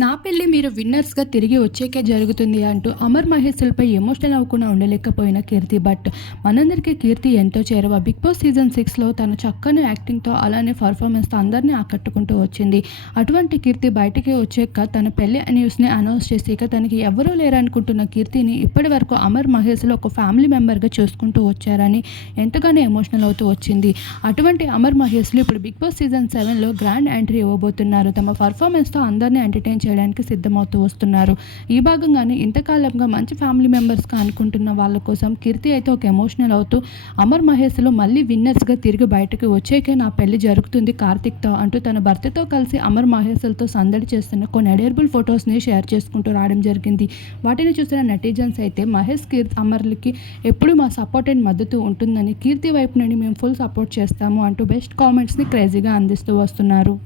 నా పెళ్ళి మీరు విన్నర్స్గా తిరిగి వచ్చేకే జరుగుతుంది అంటూ అమర్ మహేశ్వరిపై ఎమోషనల్ అవ్వకుండా ఉండలేకపోయిన కీర్తి. భట్ మనందరికీ కీర్తి ఎంతో చేరువ. బిగ్ బాస్ సీజన్ సిక్స్లో తన చక్కని యాక్టింగ్తో అలానే పర్ఫార్మెన్స్తో అందరినీ ఆకట్టుకుంటూ వచ్చింది. అటువంటి కీర్తి బయటికి వచ్చాక తన పెళ్ళి న్యూస్ని అనౌన్స్ చేసాక తనకి ఎవరూ లేరనుకుంటున్న కీర్తిని ఇప్పటి వరకు అమర్ మహేష్లో ఒక ఫ్యామిలీ మెంబర్గా చూసుకుంటూ వచ్చారని ఎంతగానో ఎమోషనల్ అవుతూ వచ్చింది. అటువంటి అమర్ మహేష్లు ఇప్పుడు బిగ్ బాస్ సీజన్ సెవెన్లో గ్రాండ్ ఎంట్రీ ఇవ్వబోతున్నారు. తమ పర్ఫార్మెన్స్తో అందరినీ ఎంటర్టైన్ చేయడానికి సిద్ధమవుతూ వస్తున్నారు. ఈ భాగంగానే ఇంతకాలంగా మంచి ఫ్యామిలీ మెంబర్స్గా అనుకుంటున్న వాళ్ళ కోసం కీర్తి అయితే ఒక ఎమోషనల్ అవుతూ అమర్ మహేష్లో మళ్ళీ విన్నర్స్గా తిరిగి బయటకు వచ్చేకే నా పెళ్ళి జరుగుతుంది కార్తిక్తో అంటూ తన భర్తతో కలిసి అమర్ మహేష్లతో సందడి చేస్తున్న కొన్ని అడేర్బుల్ ఫొటోస్ని షేర్ చేసుకుంటూ రావడం జరిగింది. వాటిని చూసిన నెటిజన్స్ అయితే మహేష్ కీర్తి అమర్లకి ఎప్పుడు మా సపోర్ట్ అండ్ మద్దతు ఉంటుందని కీర్తి వైపు నుండి మేము ఫుల్ సపోర్ట్ చేస్తాము అంటూ బెస్ట్ కామెంట్స్ని క్రేజీగా అందిస్తూ వస్తున్నారు.